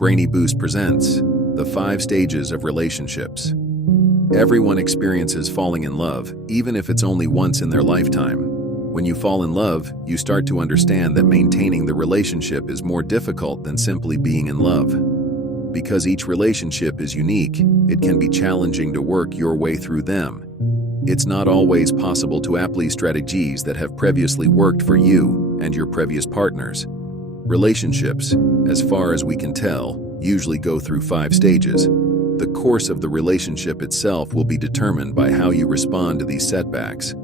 Brainy Boost presents the 5 stages of relationships. Everyone experiences falling in love, even if it's only once in their lifetime. When you fall in love, you start to understand that maintaining the relationship is more difficult than simply being in love. Because each relationship is unique, it can be challenging to work your way through them. It's not always possible to apply strategies that have previously worked for you and your previous partners. Relationships, as far as we can tell, usually go through 5 stages. The course of the relationship itself will be determined by how you respond to these setbacks.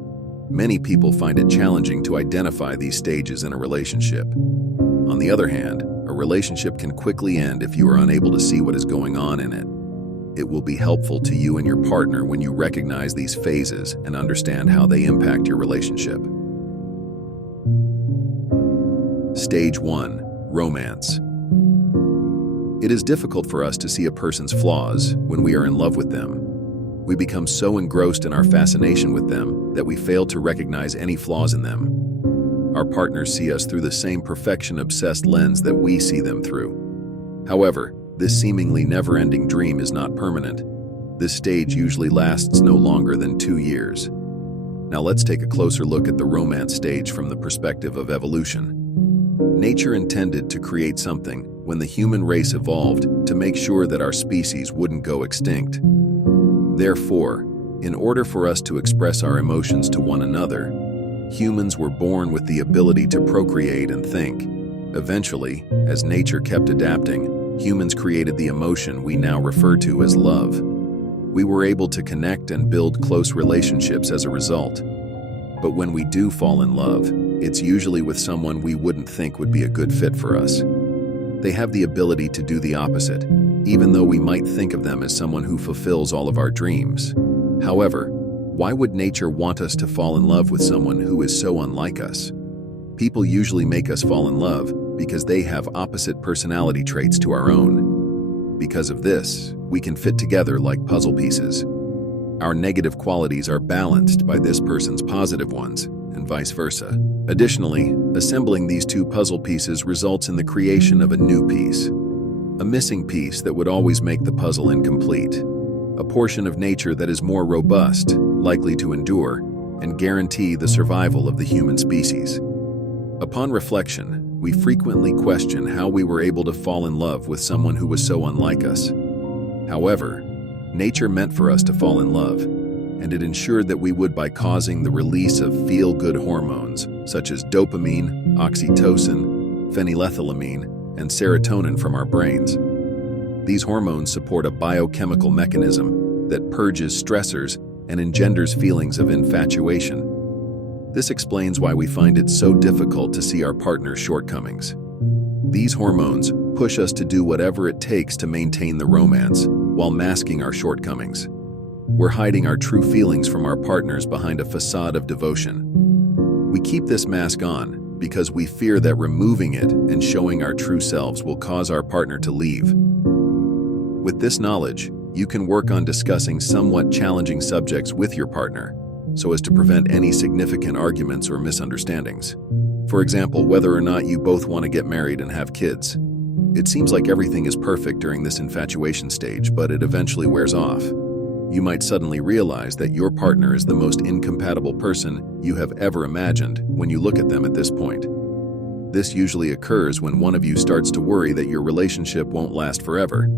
Many people find it challenging to identify these stages in a relationship. On the other hand, a relationship can quickly end if you are unable to see what is going on in it. It will be helpful to you and your partner when you recognize these phases and understand how they impact your relationship. Stage 1. Romance. It is difficult for us to see a person's flaws when we are in love with them. We become so engrossed in our fascination with them that we fail to recognize any flaws in them. Our partners see us through the same perfection-obsessed lens that we see them through. However, this seemingly never-ending dream is not permanent. This stage usually lasts no longer than 2 years. Now let's take a closer look at the romance stage from the perspective of evolution. Nature intended to create something when the human race evolved to make sure that our species wouldn't go extinct. Therefore, in order for us to express our emotions to one another, humans were born with the ability to procreate and think. Eventually, as nature kept adapting, humans created the emotion we now refer to as love. We were able to connect and build close relationships as a result. But when we do fall in love, it's usually with someone we wouldn't think would be a good fit for us. They have the ability to do the opposite, even though we might think of them as someone who fulfills all of our dreams. However, why would nature want us to fall in love with someone who is so unlike us? People usually make us fall in love because they have opposite personality traits to our own. Because of this, we can fit together like puzzle pieces. Our negative qualities are balanced by this person's positive ones, and vice versa. Additionally, assembling these 2 puzzle pieces results in the creation of a new piece, a missing piece that would always make the puzzle incomplete, a portion of nature that is more robust, likely to endure, and guarantee the survival of the human species. Upon reflection, we frequently question how we were able to fall in love with someone who was so unlike us. However, nature meant for us to fall in love, and it ensured that we would by causing the release of feel-good hormones such as dopamine, oxytocin, phenylethylamine, and serotonin from our brains. These hormones support a biochemical mechanism that purges stressors and engenders feelings of infatuation. This explains why we find it so difficult to see our partner's shortcomings. These hormones push us to do whatever it takes to maintain the romance while masking our shortcomings. We're hiding our true feelings from our partners behind a facade of devotion. We keep this mask on because we fear that removing it and showing our true selves will cause our partner to leave. With this knowledge, you can work on discussing somewhat challenging subjects with your partner so as to prevent any significant arguments or misunderstandings. For example, whether or not you both want to get married and have kids. It seems like everything is perfect during this infatuation stage, but it eventually wears off. You might suddenly realize that your partner is the most incompatible person you have ever imagined when you look at them at this point. This usually occurs when one of you starts to worry that your relationship won't last forever.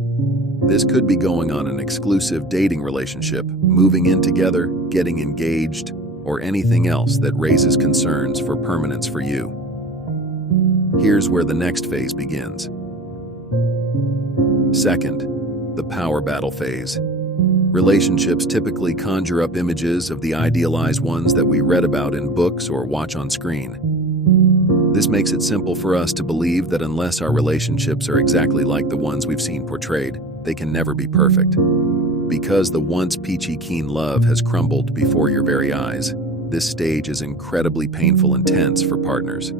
This could be going on an exclusive dating relationship, moving in together, getting engaged, or anything else that raises concerns for permanence for you. Here's where the next phase begins. Second, the power battle phase. Relationships typically conjure up images of the idealized ones that we read about in books or watch on screen. This makes it simple for us to believe that unless our relationships are exactly like the ones we've seen portrayed, they can never be perfect. Because the once peachy keen love has crumbled before your very eyes, this stage is incredibly painful and tense for partners.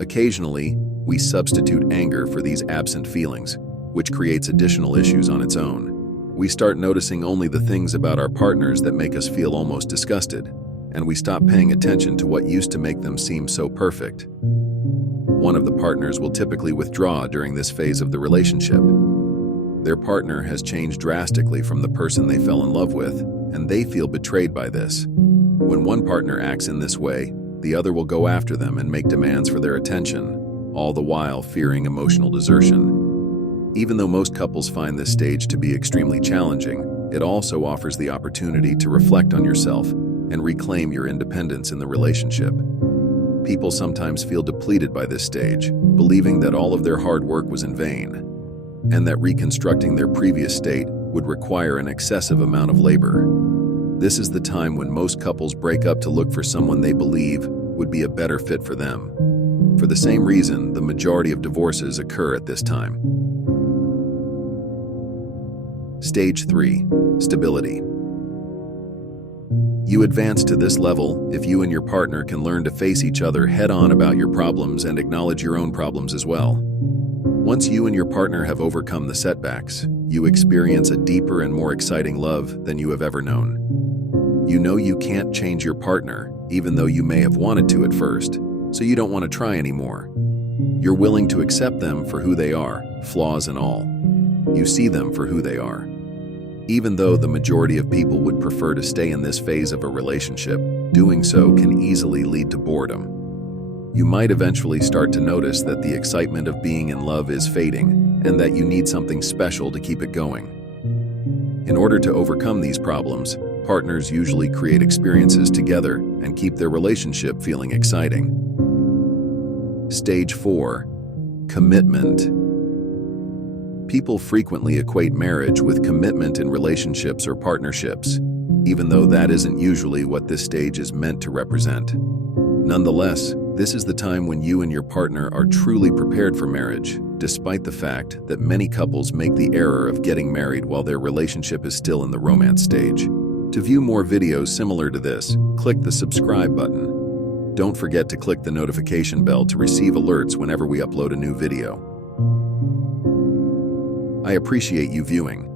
Occasionally, we substitute anger for these absent feelings, which creates additional issues on its own. We start noticing only the things about our partners that make us feel almost disgusted, and we stop paying attention to what used to make them seem so perfect. one of the partners will typically withdraw during this phase of the relationship. Their partner has changed drastically from the person they fell in love with, and they feel betrayed by this. When one partner acts in this way, the other will go after them and make demands for their attention, all the while fearing emotional desertion. Even though most couples find this stage to be extremely challenging, it also offers the opportunity to reflect on yourself and reclaim your independence in the relationship. People sometimes feel depleted by this stage, believing that all of their hard work was in vain, and that reconstructing their previous state would require an excessive amount of labor. This is the time when most couples break up to look for someone they believe would be a better fit for them. For the same reason, the majority of divorces occur at this time. Stage 3. Stability. You advance to this level if you and your partner can learn to face each other head-on about your problems and acknowledge your own problems as well. Once you and your partner have overcome the setbacks, you experience a deeper and more exciting love than you have ever known. You know you can't change your partner, even though you may have wanted to at first, so you don't want to try anymore. You're willing to accept them for who they are, flaws and all. You see them for who they are. Even though the majority of people would prefer to stay in this phase of a relationship, doing so can easily lead to boredom. You might eventually start to notice that the excitement of being in love is fading and that you need something special to keep it going. In order to overcome these problems, partners usually create experiences together and keep their relationship feeling exciting. Stage 4. Commitment. People frequently equate marriage with commitment in relationships or partnerships, even though that isn't usually what this stage is meant to represent. Nonetheless, this is the time when you and your partner are truly prepared for marriage, despite the fact that many couples make the error of getting married while their relationship is still in the romance stage. To view more videos similar to this, click the subscribe button. Don't forget to click the notification bell to receive alerts whenever we upload a new video. I appreciate you viewing.